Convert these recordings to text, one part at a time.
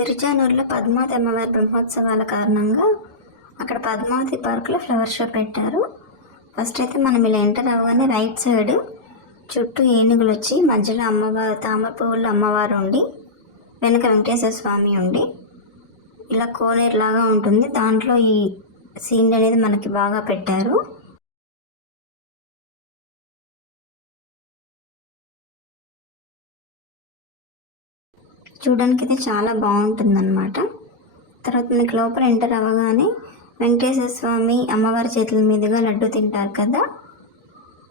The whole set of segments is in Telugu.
తిరుచానూరులో పద్మావతి అమ్మవారి బ్రహ్మోత్సవాల కారణంగా అక్కడ పద్మావతి పార్కులో ఫ్లవర్ షో పెట్టారు. ఫస్ట్ అయితే మనం ఇలా ఎంటర్ అవ్వగానే రైట్ సైడ్ చుట్టూ ఏనుగులు వచ్చి మధ్యలో అమ్మవారు తామర పువ్వుల్లో అమ్మవారు ఉండి వెనక వెంకటేశ్వర స్వామి ఉండి ఇలా కోనేరులాగా ఉంటుంది. దాంట్లో ఈ సీన్ అనేది మనకి బాగా పెట్టారు. చూడడానికి అయితే చాలా బాగుంటుందన్నమాట. తర్వాత మనకి లోపల ఎంటర్ అవ్వగానే వెంకటేశ్వర స్వామి అమ్మవారి చేతుల మీదుగా లడ్డు తింటారు కదా,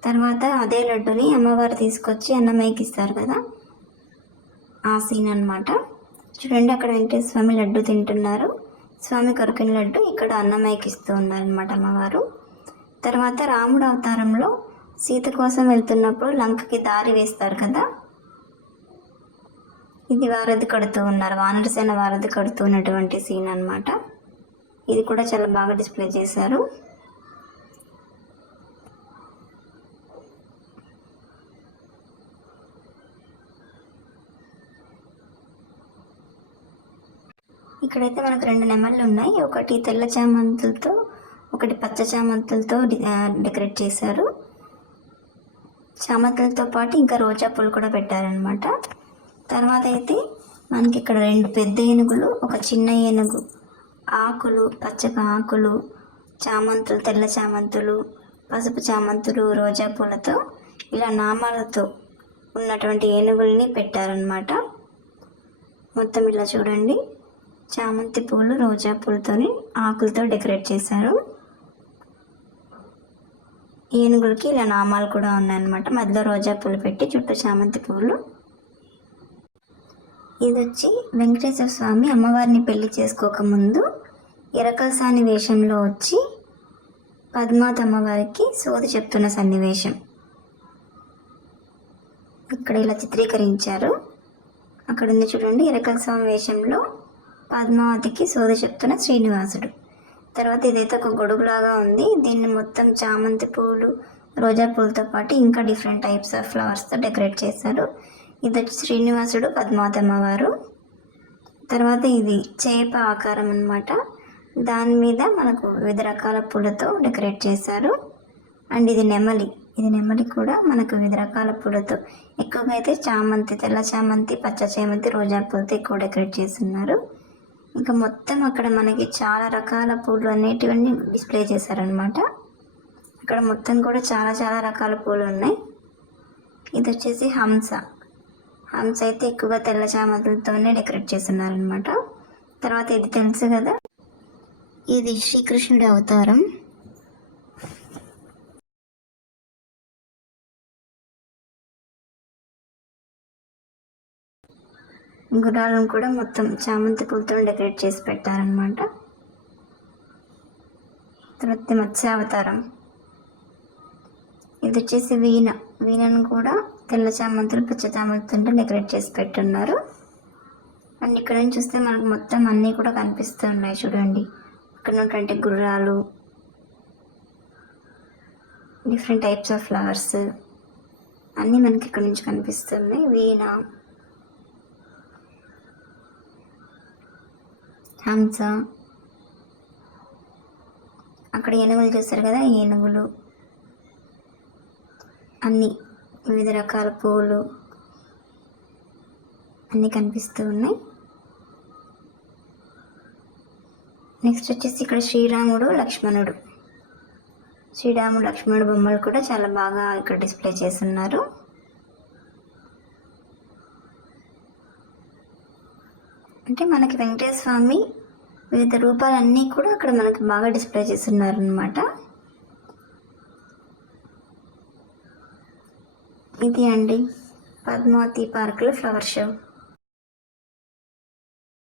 తర్వాత అదే లడ్డుని అమ్మవారు తీసుకొచ్చి అన్నమయ్యకి ఇస్తారు కదా, ఆ సీన్ అనమాట. చూడండి, అక్కడ వెంకటేశ్వర స్వామి లడ్డు తింటున్నారు. స్వామి కొరికిన లడ్డు ఇక్కడ అన్నమయ్యకి ఇస్తూ ఉన్నారనమాట అమ్మవారు. తర్వాత రాముడు అవతారంలో సీత కోసం వెళ్తున్నప్పుడు లంకకి దారి వేస్తారు కదా, ఇది వారధి కడుతూ ఉన్నారు, వానరసేన వారధి కడుతూ ఉన్నటువంటి సీన్ అనమాట. ఇది కూడా చాలా బాగా డిస్ప్లే చేశారు. ఇక్కడైతే మనకు 2 నెమళ్ళు ఉన్నాయి. ఒకటి తెల్ల చామంతులతో, ఒకటి పచ్చ చామంతులతో డెకరేట్ చేశారు. చామంతులతో పాటు ఇంకా రోజా పూలు కూడా పెట్టారనమాట. తర్వాత అయితే మనకి ఇక్కడ 2 పెద్ద ఏనుగులు, ఒక చిన్న ఏనుగు, ఆకులు, పచ్చగా ఆకులు, చామంతులు, తెల్ల చామంతులు, పసుపు చామంతులు, రోజా పూలతో ఇలా నామాలతో ఉన్నటువంటి ఏనుగుల్ని పెట్టారనమాట. మొత్తం ఇలా చూడండి, చామంతి పూలు, రోజా పూలతోని ఆకులతో డెకరేట్ చేశారు. ఏనుగులకి ఇలా నామాలు కూడా ఉన్నాయన్నమాట. మధ్యలో రోజా పూలు పెట్టి చుట్టూ చామంతి పూలు. ఇది వచ్చి వెంకటేశ్వర స్వామి అమ్మవారిని పెళ్లి చేసుకోకముందు ఎరకలసాని వేషంలో వచ్చి పద్మావతి అమ్మవారికి సోది చెప్తున్న సన్నివేశం ఇక్కడ ఇలా చిత్రీకరించారు. అక్కడ ఉంది చూడండి, ఎరకలస్వామి వేషంలో పద్మావతికి సోది చెప్తున్న శ్రీనివాసుడు. తర్వాత ఇదైతే ఒక గొడుగులాగా ఉంది. దీన్ని మొత్తం చామంతి పూలు, రోజా పూలతో పాటు ఇంకా డిఫరెంట్ టైప్స్ ఆఫ్ ఫ్లవర్స్తో డెకరేట్ చేశారు. ఇది వచ్చి శ్రీనివాసుడు, పద్మావతి అమ్మవారు. తర్వాత ఇది చేప ఆకారం అన్నమాట. దాని మీద మనకు వివిధ రకాల పూలతో డెకరేట్ చేశారు. అండ్ ఇది నెమలి. ఇది నెమలి కూడా మనకు వివిధ రకాల పూలతో, ఎక్కువగా అయితే చామంతి, తెల్ల చామంతి, పచ్చ చామంతి, రోజా పూలతో ఎక్కువ డెకరేట్ చేస్తున్నారు. ఇంకా మొత్తం అక్కడ మనకి చాలా రకాల పూలు అనేటివన్నీ డిస్ప్లే చేశారనమాట. అక్కడ మొత్తం కూడా చాలా చాలా రకాల పూలు ఉన్నాయి. ఇది వచ్చేసి హంస. హంస అయితే ఎక్కువగా తెల్ల చామంతులతోనే డెకరేట్ చేస్తున్నారనమాట. తర్వాత ఇది తెలుసు కదా, ఇది శ్రీకృష్ణుడి అవతారం. గుర్రాలను కూడా మొత్తం చామంతి పూలతో డెకరేట్ చేసి పెట్టారనమాట. తర్వాత మత్స్యావతారం. ఇది వచ్చేసి వీణ. వీణను కూడా తెల్ల చామంతులు, పచ్చ చామంతులతో డెకరేట్ చేసి పెట్టున్నారు. అండ్ ఇక్కడ నుంచి చూస్తే మనకు మొత్తం అన్నీ కూడా కనిపిస్తూ ఉన్నాయి. చూడండి, ఇక్కడ ఉన్నటువంటి గుర్రాలు, డిఫరెంట్ టైప్స్ ఆఫ్ ఫ్లవర్స్ అన్నీ మనకి ఇక్కడ నుంచి కనిపిస్తున్నాయి. వీణ, హంస, అక్కడ ఏనుగులు చూస్తారు కదా, ఏనుగులు, అన్నీ వివిధ రకాల పూలు అన్నీ కనిపిస్తూ ఉన్నాయి. నెక్స్ట్ వచ్చేసి ఇక్కడ శ్రీరాముడు, లక్ష్మణుడు. శ్రీరాముడు, లక్ష్మణుడు బొమ్మలు కూడా చాలా బాగా ఇక్కడ డిస్ప్లే చేస్తున్నారు. అంటే మనకి వెంకటేశ్వర స్వామి వివిధ రూపాలన్నీ కూడా అక్కడ మనకి బాగా డిస్ప్లే చేస్తున్నారు అన్నమాట. ఇది అండి పద్మావతి పార్కులో ఫ్లవర్ షో.